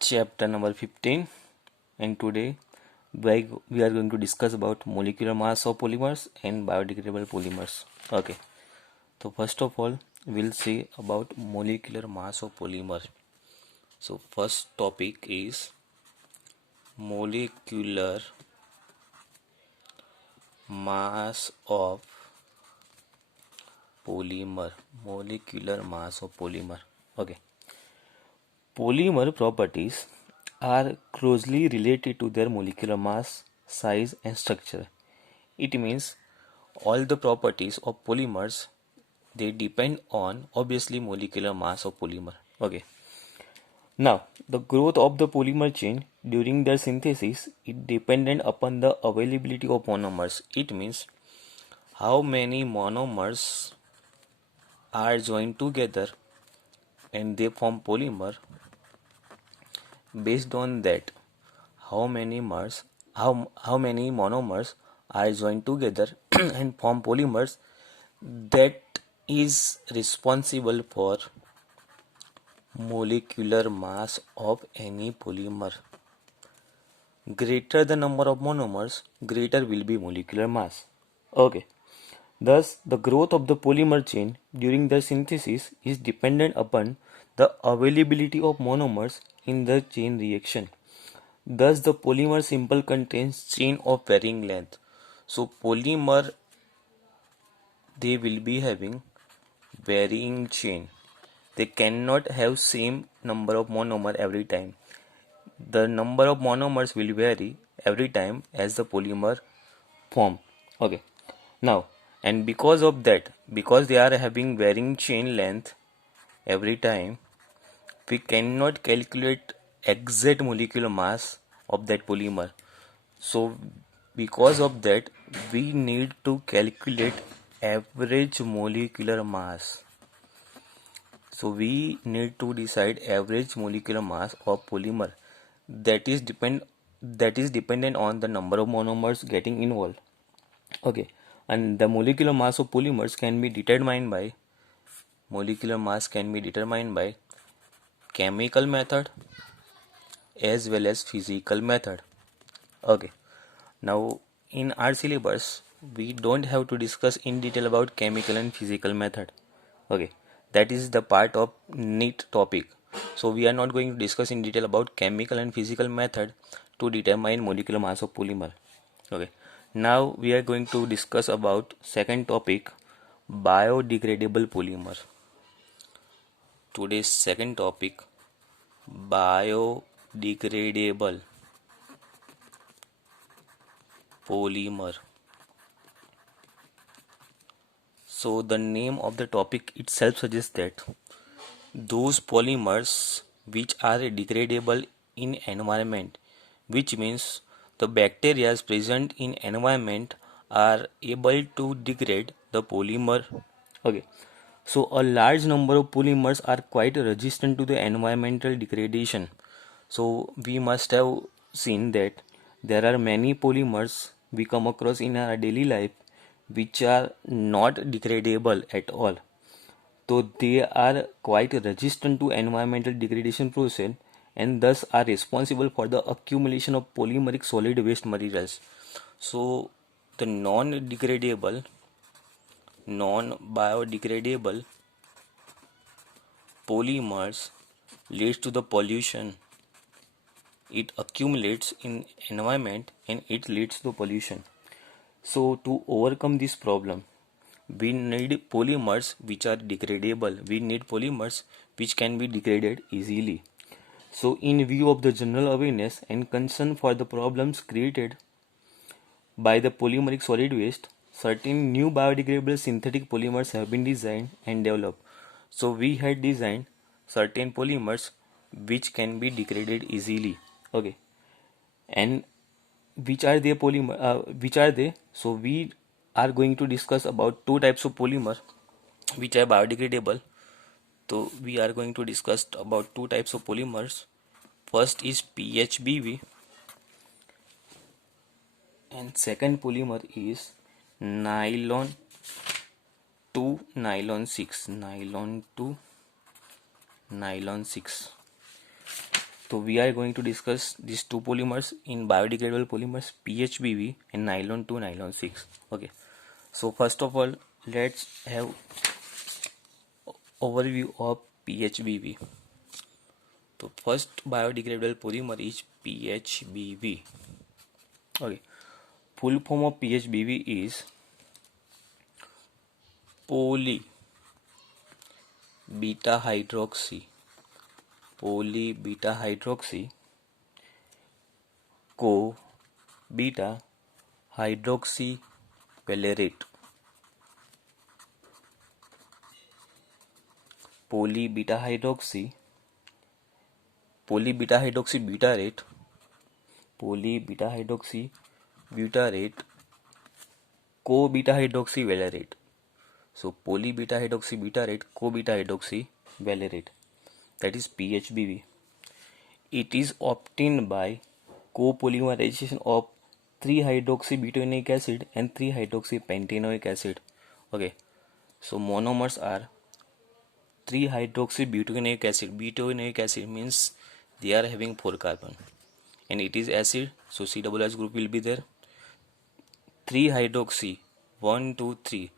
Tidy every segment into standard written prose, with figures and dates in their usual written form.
chapter number 15, and today we are going to discuss about molecular mass of polymers and biodegradable polymers. Okay, so first of all we'll see about molecular mass of polymer. So first topic is molecular mass of polymer. Okay, polymer properties are closely related to their molecular mass, size and structure. It means all the properties of polymers, they depend on obviously molecular mass of polymer. Okay, now the growth of the polymer chain during their synthesis is dependent upon the availability of monomers. It means how many monomers are joined together and they form polymer. Based on that, how many monomers are joined together and form polymers, that is responsible for molecular mass of any polymer. Greater the number of monomers, greater will be molecular mass. Okay, thus the growth of the polymer chain during the synthesis is dependent upon the availability of monomers in the chain reaction. Thus the polymer simple contains chain of varying length. So polymer, they will be having varying chain. They cannot have same number of monomer every time. The number of monomers will vary every time as the polymer form. Okay, now, and because of that, because they are having varying chain length every time, we cannot calculate exact molecular mass of that polymer. So because of that, we need to calculate average molecular mass. So we need to decide average molecular mass of polymer, that is dependent on the number of monomers getting involved. Okay, and the molecular mass of polymers can be determined by chemical method as well as physical method. Okay, now in our syllabus we don't have to discuss in detail about chemical and physical method. Okay, that is the part of NEET topic. So we are not going to discuss in detail about chemical and physical method to determine molecular mass of polymer. Okay, now we are going to discuss about second topic, biodegradable polymer. Today's second topic, biodegradable polymer. So the name of the topic itself suggests that those polymers which are degradable in environment, which means the bacteria present in environment are able to degrade the polymer. Okay, so a large number of polymers are quite resistant to the environmental degradation. So we must have seen that there are many polymers we come across in our daily life which are not degradable at all. So they are quite resistant to environmental degradation process and thus are responsible for the accumulation of polymeric solid waste materials. So the non-biodegradable polymers leads to the pollution. It accumulates in environment and it leads to pollution. So to overcome this problem, we need polymers which are degradable. We need polymers which can be degraded easily. So in view of the general awareness and concern for the problems created by the polymeric solid waste, certain new biodegradable synthetic polymers have been designed and developed. So we had designed certain polymers which can be degraded easily. Okay, and which are they? So we are going to discuss about two types of polymer which are biodegradable. So we are going to discuss about two types of polymers. First is PHBV and second polymer is nylon 2 nylon 6. So we are going to discuss these two polymers in biodegradable polymers, PHBV and nylon 2 nylon 6. Okay, so first of all, let's have overview of PHBV. So first biodegradable polymer is PHBV. Okay, full form of PHBV is poly beta hydroxy co beta hydroxy valerate. Poly beta hydroxy butyrate, poly beta hydroxy butyrate co beta hydroxy valerate. So poly beta hydroxy butyrate co beta hydroxy valerate, that is PHBV. It is obtained by copolymerization of 3-hydroxybutanoic acid and 3-hydroxypentanoic acid. Okay, so monomers are 3-hydroxybutanoic acid. Butanoic acid means they are having 4 carbon and it is acid, so COOH group will be there. 3-hydroxy 1 2 3,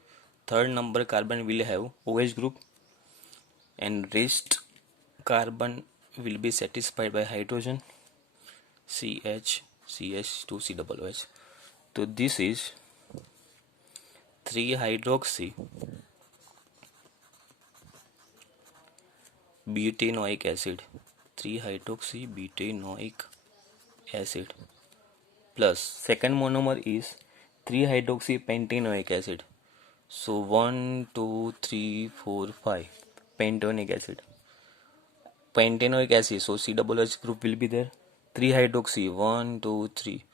third number carbon will have OH group and rest carbon will be satisfied by hydrogen CH CH2 COOH. So this is 3-hydroxy butanoic acid, 3-hydroxy butanoic acid plus second monomer is 3-hydroxypentanoic acid. So 1 2 3 4 5 pentanoic acid. Pentanoic acid, so COOH group will be there. 3-hydroxy 1 2 3,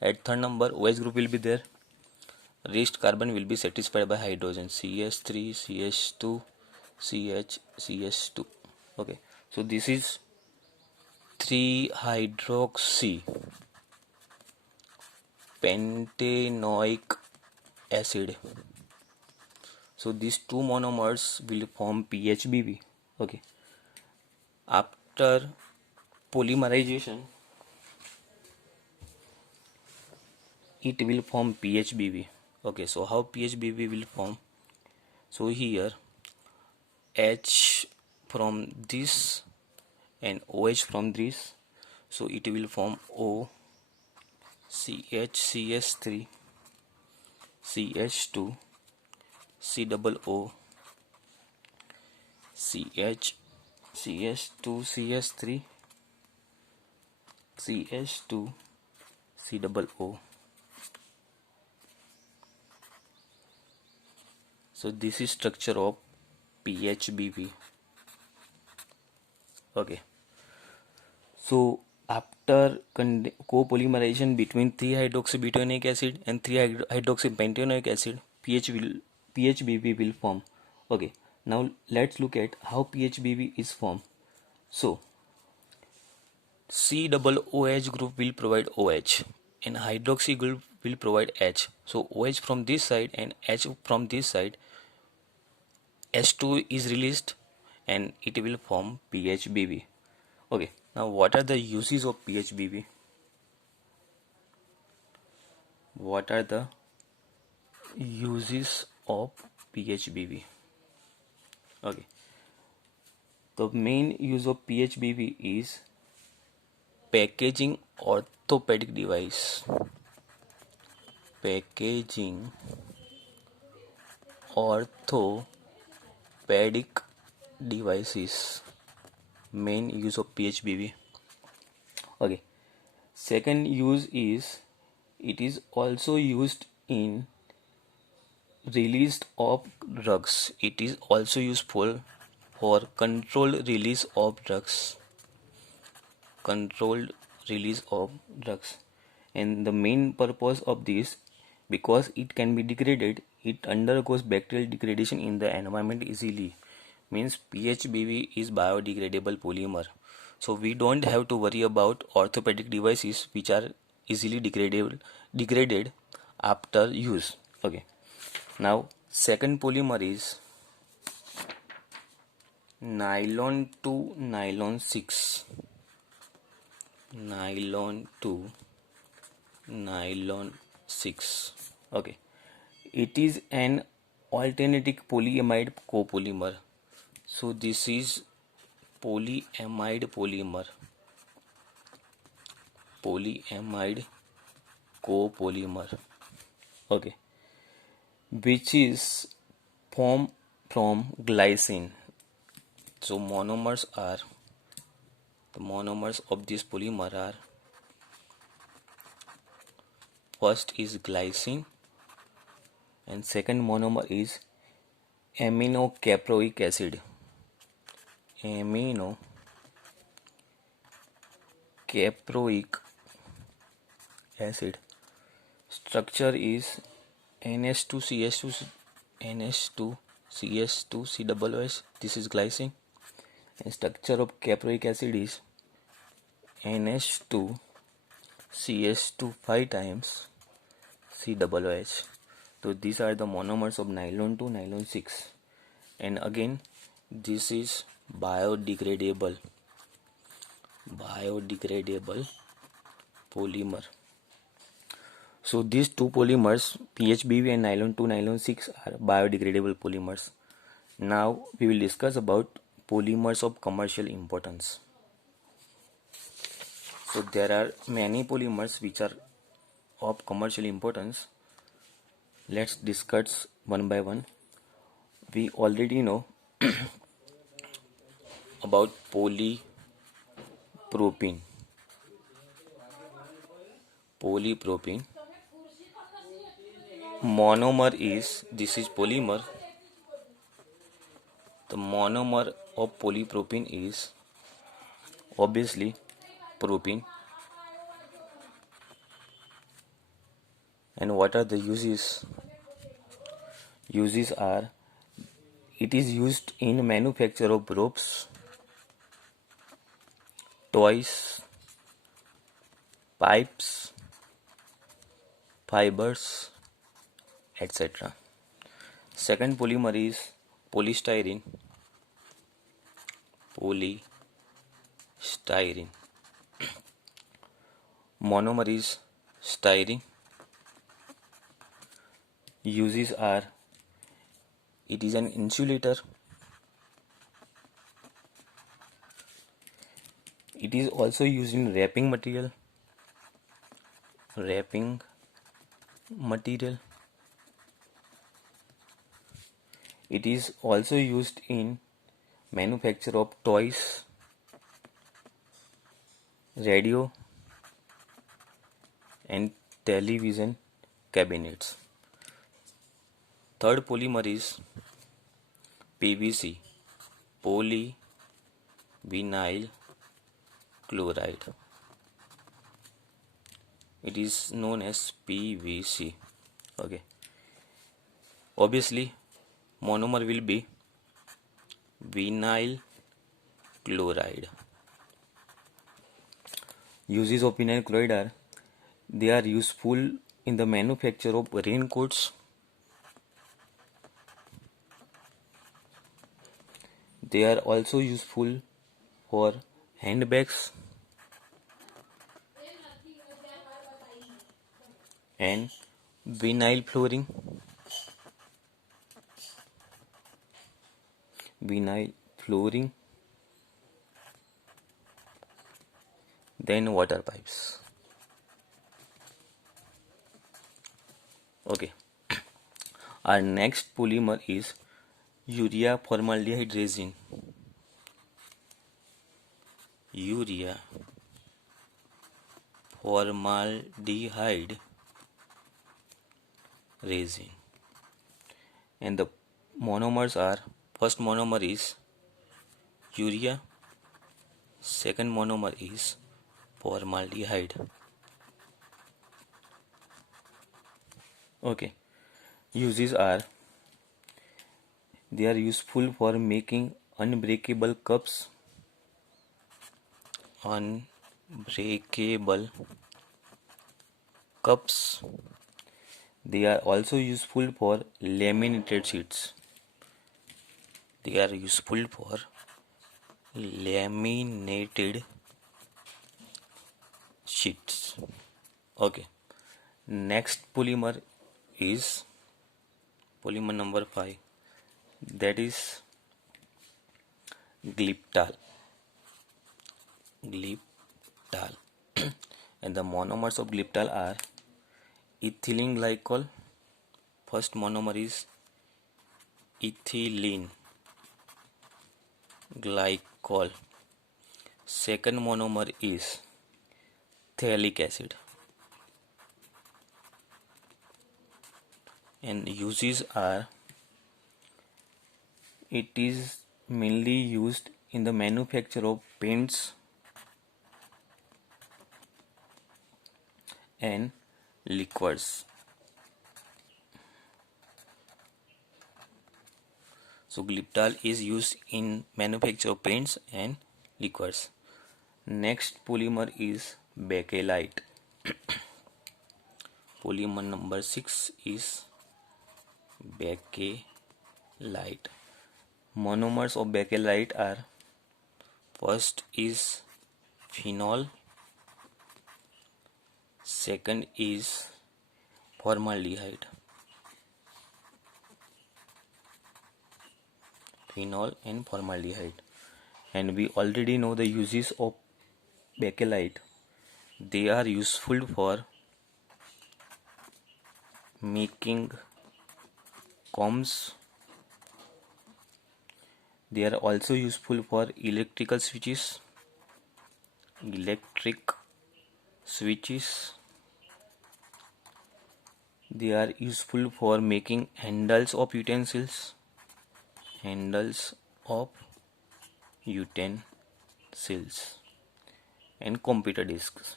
at third number OH group will be there. Rest carbon will be satisfied by hydrogen CH3 CH2 CH CH2. Okay, so this is 3-hydroxy pentanoic acid. So these two monomers will form PHBV. Okay, after polymerization it will form PHBV. Okay, so how PHBV will form? So here H from this and OH from this, so it will form O CH3 CH2 COO CH CH2 CH3 CH2 COO. So this is structure of PHBV. Okay, so after copolymerization between 3-hydroxybutanoic acid and 3-hydroxypentanoic acid, PHBV will form. Okay, now let's look at how PHBV is formed. So COOH group will provide OH and hydroxy group will provide H. So OH from this side and H from this side, H2 is released and it will form PHBV. Okay, now what are the uses of PHBV? What are the uses of PHBV? Okay, the main use of PHBV is packaging orthopedic device. Packaging orthopedic devices. Main use of PHBV. Okay, second use is it is also used in release of drugs. It is also useful for controlled release of drugs. Controlled release of drugs. And the main purpose of this, because it can be degraded, it undergoes bacterial degradation in the environment easily. Means PHBV is biodegradable polymer. So we don't have to worry about orthopedic devices which are easily degraded after use. Okay. Now second polymer is nylon to nylon 6. nylon 2, nylon 6. Okay, it is an alternating polyamide copolymer. So this is polyamide polymer, polyamide copolymer. Okay, which is formed from glycine. So the monomers of this polymer are, first is glycine and second monomer is aminocaproic acid. Aminocaproic acid. Structure is NH2CH2, NH2CH2COOH. This is glycine. And structure of caproic acid is NH2CH2 5 times COOH. So these are the monomers of nylon 2, nylon 6. And again, this is biodegradable polymer. So these two polymers, PHBV and nylon 2, nylon 6, are biodegradable polymers. Now we will discuss about polymers of commercial importance. So there are many polymers which are of commercial importance. Let's discuss one by one. We already know about polypropene. Monomer is, this is polymer. The monomer of polypropene is obviously propene. And what are the uses? Uses are, it is used in manufacture of ropes, toys, pipes, fibers, etc. Second polymer is polystyrene. Monomer is styrene. Uses are, it is an insulator. It is also used in wrapping material. It is also used in manufacture of toys, radio, and television cabinets. Third polymer is PVC, polyvinyl chloride. It is known as PVC. Okay. Obviously, monomer will be vinyl chloride. Uses of vinyl chloride are, they are useful in the manufacture of raincoats. They are also useful for handbags and vinyl flooring. Then water pipes. Okay. Our next polymer is urea formaldehyde resin. Urea formaldehyde resin. And the monomers are, first monomer is urea, second monomer is formaldehyde. Okay. Uses are, they are useful for making unbreakable cups. They are also useful for laminated sheets. sheets. Okay. Next polymer is polymer number 5, that is glyptal. Glyptal. And the monomers of glyptal are ethylene glycol. First monomer is ethylene glycol. Second monomer is phthalic acid. And uses are, it is mainly used in the manufacture of paints and liquors. So glyptal is used in manufacture of paints and liquors. Next polymer is bakelite. Polymer number 6 is bakelite. Monomers of bakelite are, first is phenol, second is formaldehyde. Phenol and formaldehyde. And we already know the uses of bakelite. They are useful for making combs. They are also useful for electric switches. They are useful for making handles of utensils. And computer disks.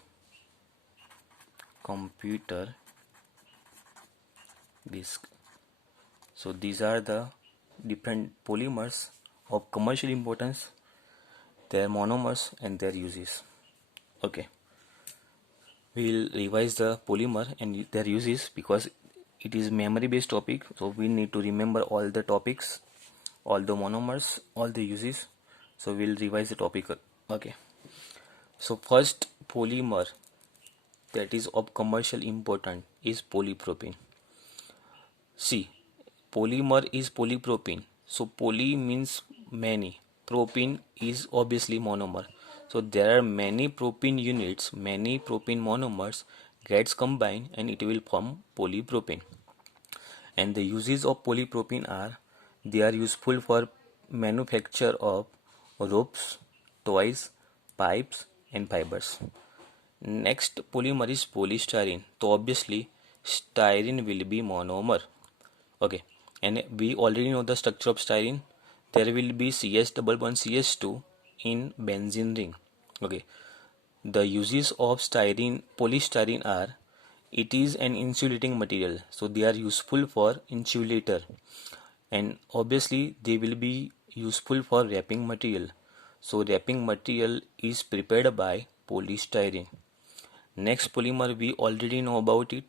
So these are the different polymers of commercial importance, their monomers and their uses. Okay, we'll revise the polymer and their uses because it is memory based topic, so we need to remember all the topics, all the monomers, all the uses. So we'll revise the topic. Okay, so first polymer that is of commercial importance is polypropylene. See, polymer is polypropylene. So poly means many. Propene is obviously monomer. So there are many propene units, many propene monomers gets combined and it will form polypropene. And the uses of polypropene are, they are useful for manufacture of ropes, toys, pipes and fibers. Next polymer is polystyrene. So obviously styrene will be monomer. Okay, and we already know the structure of styrene. There will be CS double bond CS2 in benzene ring. Okay, the uses of polystyrene are, it is an insulating material, so they are useful for insulator, and obviously they will be useful for wrapping material. So wrapping material is prepared by polystyrene. Next polymer we already know about it.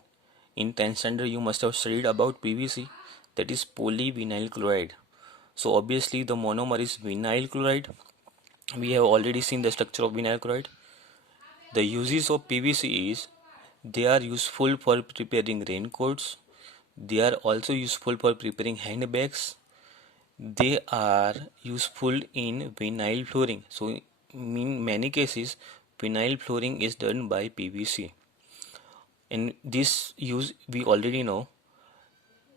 In 10th standard you must have studied about PVC, that is polyvinyl chloride. So obviously the monomer is vinyl chloride. We have already seen the structure of vinyl chloride. The uses of PVC is, they are useful for preparing raincoats. They are also useful for preparing handbags. They are useful in vinyl flooring. So in many cases vinyl flooring is done by PVC. In this use we already know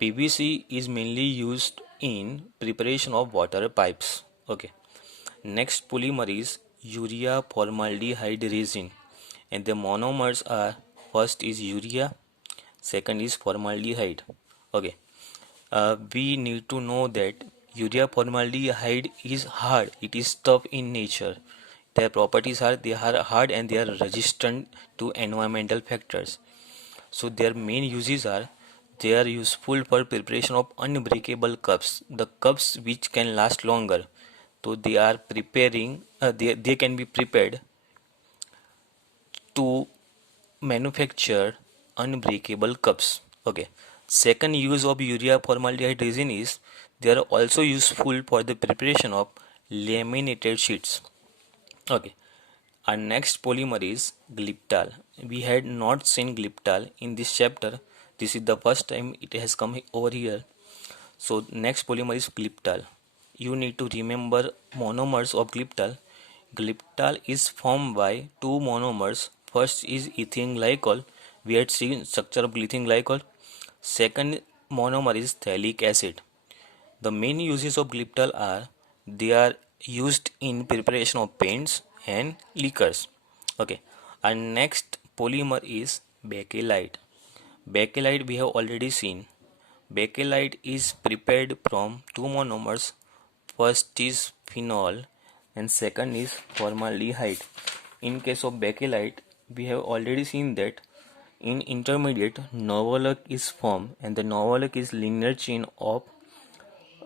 PVC is mainly used in preparation of water pipes. Okay. Next polymer is urea formaldehyde resin, and the monomers are, first is urea, second is formaldehyde. Okay. We need to know that urea formaldehyde is hard. It is tough in nature. Their properties are, they are hard and they are resistant to environmental factors. So their main uses are, they are useful for preparation of unbreakable cups, the cups which can last longer. So they are preparing, they can be prepared to manufacture unbreakable cups. Okay. Second use of urea formaldehyde resin is, they are also useful for the preparation of laminated sheets. Okay. Our next polymer is glyptal. We had not seen glyptal in this chapter. This is the first time it has come over here. So next polymer is glyptal. You need to remember monomers of glyptal. Glyptal is formed by two monomers. First is ethylene glycol. We had seen structure of ethylene glycol. Second monomer is phthalic acid. The main uses of glyptal are they are used in preparation of paints and liquors. Okay, our next polymer is bakelite. Bakelite we have already seen. Bakelite is prepared from two monomers. First is phenol and second is formaldehyde. In case of bakelite, we have already seen that in intermediate novolac is formed and the novolac is linear chain of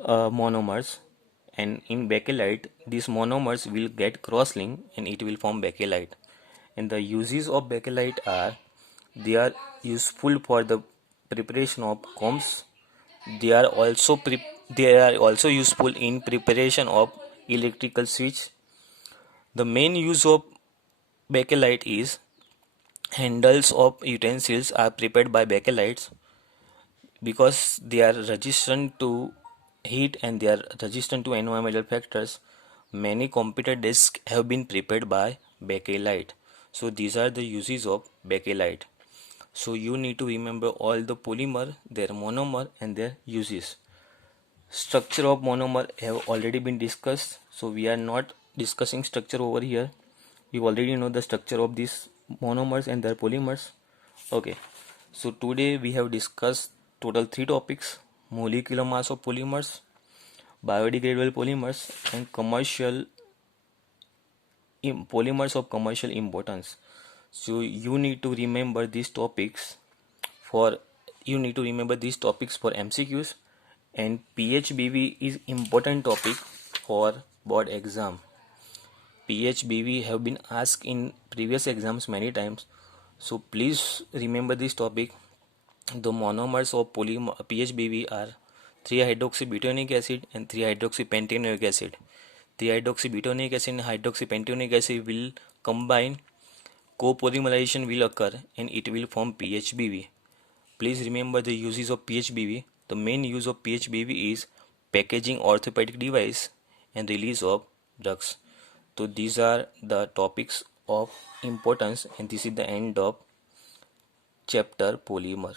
monomers, and in bakelite these monomers will get cross-linked and it will form bakelite. And the uses of bakelite are they are useful for the preparation of combs. They are also useful in preparation of electrical switch. The main use of bakelite is handles of utensils are prepared by bakelites because they are resistant to heat and they are resistant to environmental factors. Many computer desks have been prepared by bakelite. So these are the uses of bakelite. So you need to remember all the polymer, their monomer and their uses. Structure of monomer have already been discussed, so we are not discussing structure over here. We already know the structure of these monomers and their polymers. Okay, so today we have discussed total three topics: molecular mass of polymers, biodegradable polymers, and polymers of commercial importance. So you need to remember these topics for MCQs, and PHBV is important topic for board exam. PHBV have been asked in previous exams many times, so please remember this topic. The monomers of PHBV are 3-hydroxybutanoic acid and 3-hydroxypentanoic acid. 3-hydroxybutanoic acid and hydroxypentanoic acid will combine, copolymerization will occur and it will form PHBV. Please remember the uses of PHBV. The main use of PHBV is packaging orthopedic device and release of drugs. So these are the topics of importance, and this is the end of chapter polymer.